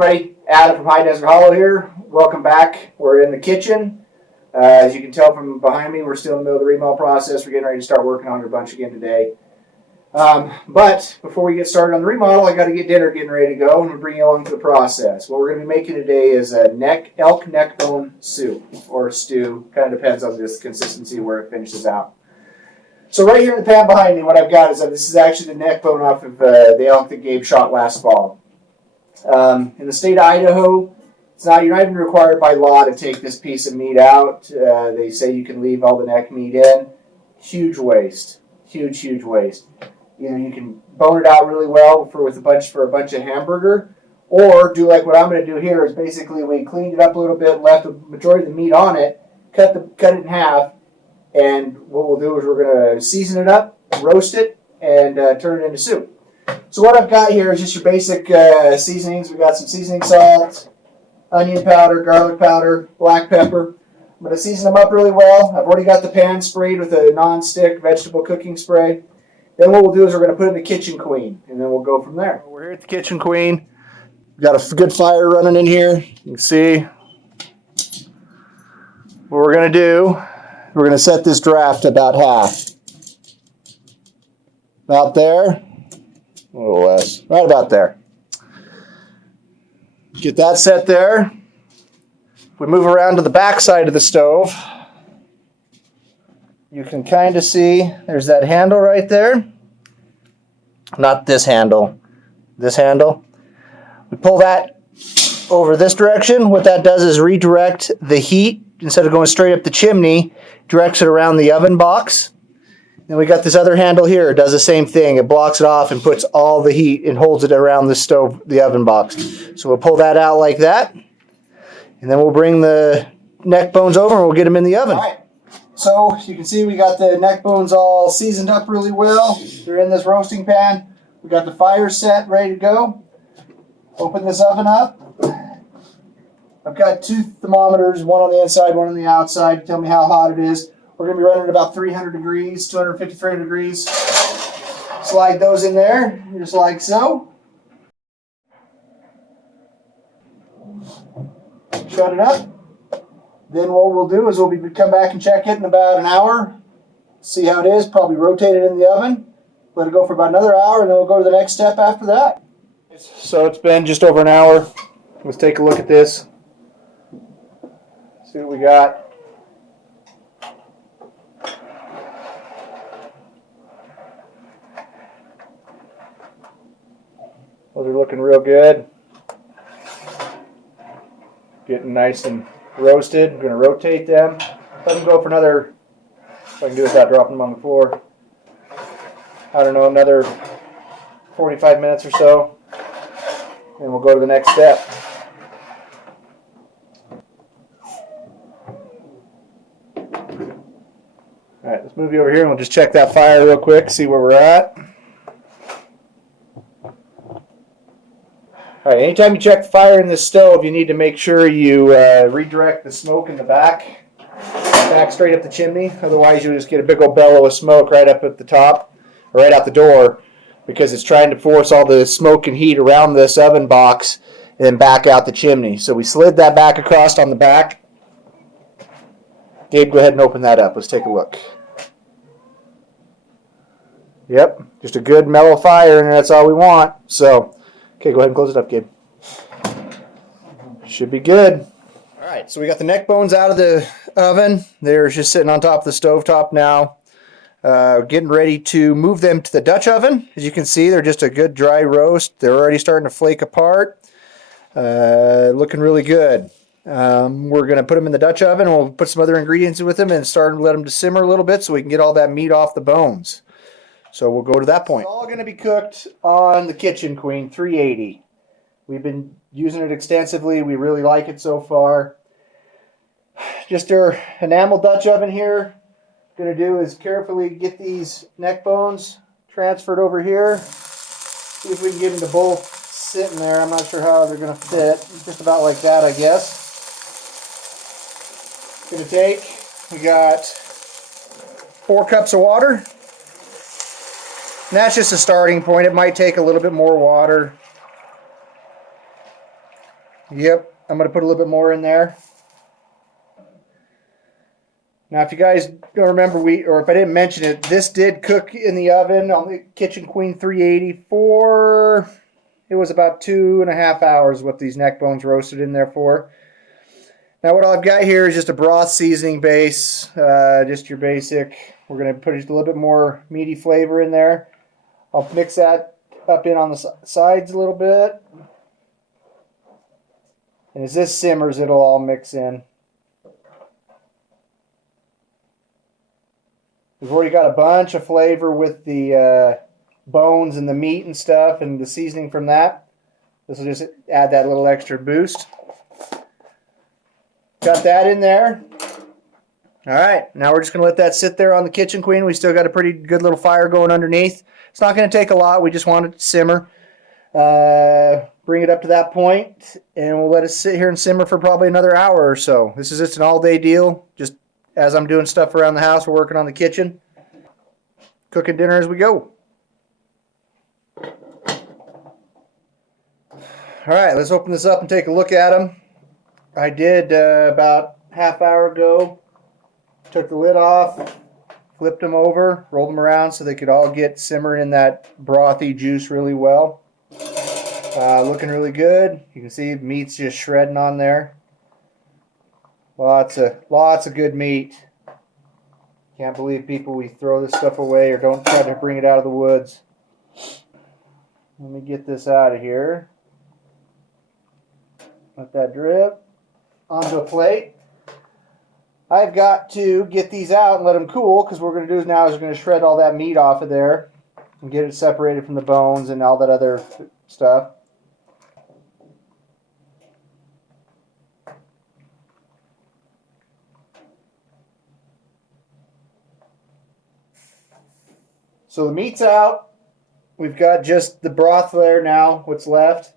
everybody, Adam from High Desert Hollow here. Welcome back. We're in the kitchen. As you can tell from behind me, we're still in the middle of the remodel process. We're getting ready to start working on our bunch again today. But before we get started on the remodel, I got to get dinner getting ready to go, and we'll bring you along to the process. What we're going to be making today is a elk neck bone soup or stew. Kind of depends on this consistency where it finishes out. So right here in the pan behind me, what I've got is that this is actually the neck bone off of the elk that Gabe shot last fall. In the state of Idaho, you're not even required by law to take this piece of meat out. They say you can leave all the neck meat in. Huge waste. Huge waste. Either you can bone it out really well for a bunch of hamburger, or do like what I'm going to do here is basically we cleaned it up a little bit, left the majority of the meat on it, cut it in half, and what we'll do is we're going to season it up, roast it, and turn it into soup. So what I've got here is just your basic seasonings. We've got some seasoning salt, onion powder, garlic powder, black pepper. I'm going to season them up really well. I've already got the pan sprayed with a non-stick vegetable cooking spray. Then what we'll do is we're going to put in the Kitchen Queen, and then we'll go from there. We're here at the Kitchen Queen. We've got a good fire running in here. You can see what we're going to do. We're going to set this draft about half. About there. A little less. Right about there. Get that set there. We move around to the back side of the stove. You can kind of see there's that handle right there. Not this handle. This handle. We pull that over this direction. What that does is redirect the heat. Instead of going straight up the chimney, directs it around the oven box. Then we got this other handle here. It does the same thing. It blocks it off and puts all the heat and holds it around the stove, the oven box. So we'll pull that out like that. And then we'll bring the neck bones over and we'll get them in the oven. All right. So you can see we got the neck bones all seasoned up really well. They're in this roasting pan. We got the fire set, ready to go. Open this oven up. I've got 2 thermometers, one on the inside, one on the outside. Tell me how hot it is. We're going to be running at about 300 degrees, 250, 300 degrees. Slide those in there, just like so. Shut it up. Then what we'll do is we'll come back and check it in about an hour. See how it is. Probably rotate it in the oven. Let it go for about another hour, and then we'll go to the next step after that. So it's been just over an hour. Let's take a look at this. See what we got. Those are looking real good. Getting nice and roasted. I'm going to rotate them. Let them go for another, if I can do it without dropping them on the floor, I don't know, another 45 minutes or so. And we'll go to the next step. All right, let's move you over here and we'll just check that fire real quick, see where we're at. All right, anytime you check the fire in this stove, you need to make sure you redirect the smoke in the back straight up the chimney. Otherwise, you'll just get a big old bellow of smoke right up at the top, or right out the door, because it's trying to force all the smoke and heat around this oven box and then back out the chimney. So we slid that back across on the back. Gabe, go ahead and open that up. Let's take a look. Yep, just a good mellow fire, and that's all we want. So, okay, go ahead and close it up, Gabe. Should be good. All right, so we got the neck bones out of the oven. They're just sitting on top of the stovetop now. Getting ready to move them to the Dutch oven. As you can see, they're just a good dry roast. They're already starting to flake apart. Looking really good. We're going to put them in the Dutch oven. We'll put some other ingredients with them and start to let them to simmer a little bit so we can get all that meat off the bones. So we'll go to that point. It's all going to be cooked on the Kitchen Queen 380. We've been using it extensively. We really like it so far. Just our enamel Dutch oven here. Going to do is carefully get these neck bones transferred over here. See if we can get them to both sit in there. I'm not sure how they're going to fit. Just about like that, I guess. Going to take, we got 4 cups of water. And that's just a starting point. It might take a little bit more water. Yep, I'm going to put a little bit more in there. Now, if you guys don't remember, or if I didn't mention it, this did cook in the oven on the Kitchen Queen 380 for, it was about 2.5 hours what these neck bones roasted in there for. Now, what I've got here is just a broth seasoning base, just your basic. We're going to put just a little bit more meaty flavor in there. I'll mix that up in on the sides a little bit. And as this simmers, it'll all mix in. We've already got a bunch of flavor with the bones and the meat and stuff and the seasoning from that. This will just add that little extra boost. Got that in there. All right, now we're just going to let that sit there on the Kitchen Queen. We still got a pretty good little fire going underneath. It's not going to take a lot. We just want it to simmer. Bring it up to that point, and we'll let it sit here and simmer for probably another hour or so. This is just an all-day deal. Just as I'm doing stuff around the house, we're working on the kitchen. Cooking dinner as we go. All right, let's open this up and take a look at them. I did about half hour ago. Took the lid off, flipped them over, rolled them around so they could all get simmering in that brothy juice really well. Looking really good. You can see the meat's just shredding on there. Lots of good meat. Can't believe we throw this stuff away or don't try to bring it out of the woods. Let me get this out of here. Let that drip onto a plate. I've got to get these out and let them cool, because what we're going to do now is we're going to shred all that meat off of there and get it separated from the bones and all that other stuff. So the meat's out. We've got just the broth there now, what's left.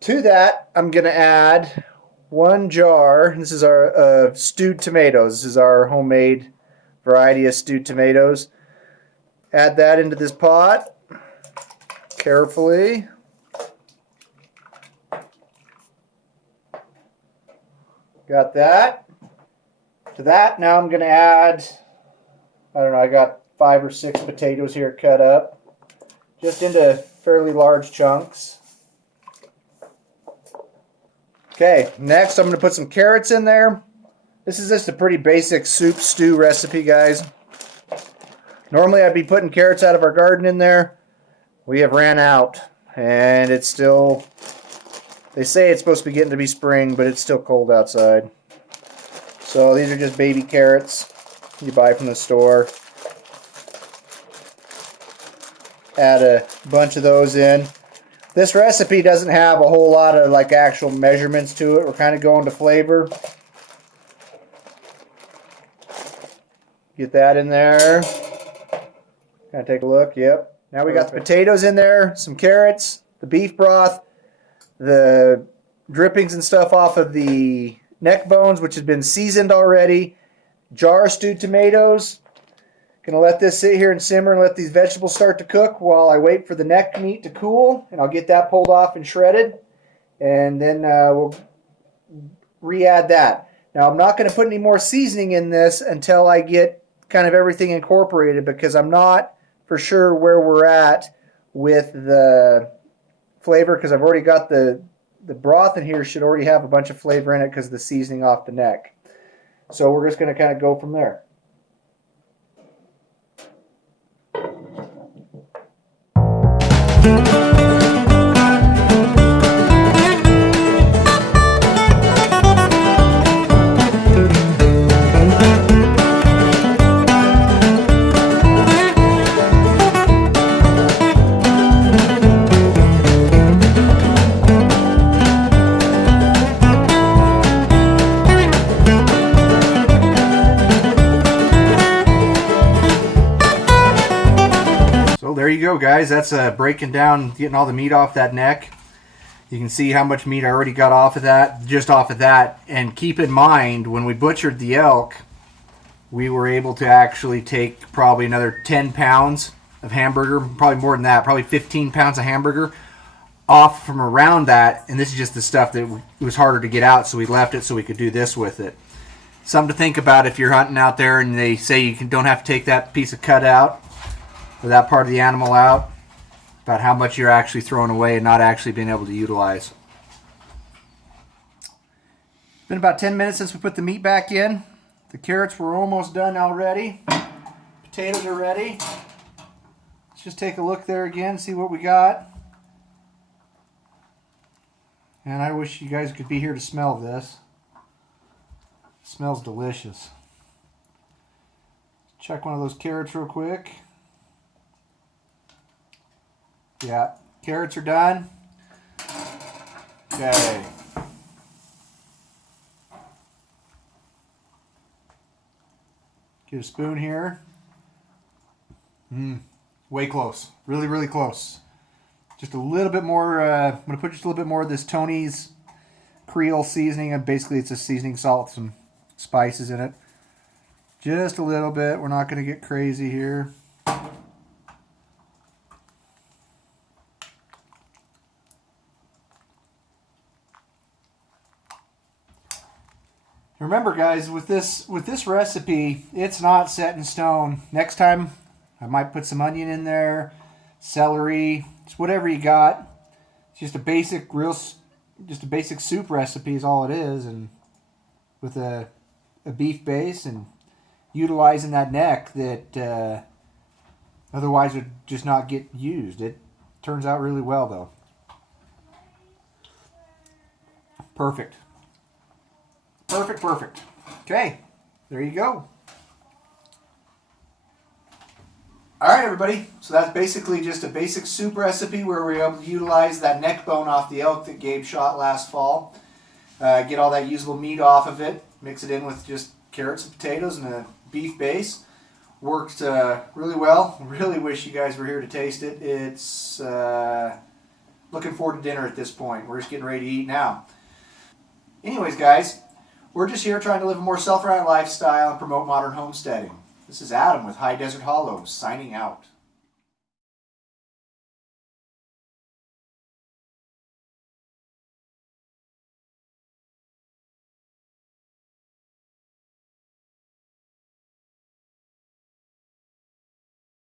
To that, I'm going to add 1 jar. This is our stewed tomatoes. This is our homemade variety of stewed tomatoes. Add that into this pot carefully. Got that. To that, now I'm going to add, I don't know, I got 5 or 6 potatoes here cut up, just into fairly large chunks. Okay, next I'm going to put some carrots in there. This is just a pretty basic soup stew recipe, guys. Normally I'd be putting carrots out of our garden in there. We have ran out, and it's still, they say it's supposed to be getting to be spring, but it's still cold outside. So these are just baby carrots you buy from the store. Add a bunch of those in. This recipe doesn't have a whole lot of like actual measurements to it. We're kind of going to flavor. Get that in there. Kind of take a look. Yep. Now we got the potatoes in there, some carrots, the beef broth, the drippings and stuff off of the neck bones, which has been seasoned already. Jar of stewed tomatoes. Gonna let this sit here and simmer and let these vegetables start to cook while I wait for the neck meat to cool, and I'll get that pulled off and shredded, and then we'll re-add that. Now I'm not going to put any more seasoning in this until I get kind of everything incorporated, because I'm not for sure where we're at with the flavor, because I've already got the broth in here should already have a bunch of flavor in it because of the seasoning off the neck. So we're just going to kind of go from there. There you go, guys. That's breaking down, getting all the meat off that neck. You can see how much meat I already got off of that, just off of that. And keep in mind, when we butchered the elk, we were able to actually take probably another 10 pounds of hamburger, probably more than that, probably 15 pounds of hamburger off from around that, and this is just the stuff that it was harder to get out, so we left it so we could do this with it. Something to think about if you're hunting out there and they say you don't have to take that piece of cut out or that part of the animal out, about how much you're actually throwing away and not actually being able to utilize. It's been about 10 minutes since we put the meat back in. The carrots were almost done already. Potatoes are ready. Let's just take a look there again, see what we got. And I wish you guys could be here to smell this. It smells delicious. Check one of those carrots real quick. Yeah, carrots are done. Okay. Get a spoon here. Way close. Really, really close. Just a little bit more. I'm going to put just a little bit more of this Tony's Creole seasoning. And basically, it's a seasoning salt with some spices in it. Just a little bit. We're not going to get crazy here. Remember, guys, with this recipe, it's not set in stone. Next time, I might put some onion in there, celery, it's whatever you got. It's just a basic, just a basic soup recipe is all it is, and with a beef base and utilizing that neck that otherwise would just not get used. It turns out really well, though. Perfect. Perfect, perfect. Okay, there you go. All right, everybody. So that's basically just a basic soup recipe where we're able to utilize that neck bone off the elk that Gabe shot last fall. Get all that usable meat off of it. Mix it in with just carrots and potatoes and a beef base. Worked really well. Really wish you guys were here to taste it. It's looking forward to dinner at this point. We're just getting ready to eat now. Anyways, guys, we're just here trying to live a more self-reliant lifestyle and promote modern homesteading. This is Adam with High Desert Hollow, signing out.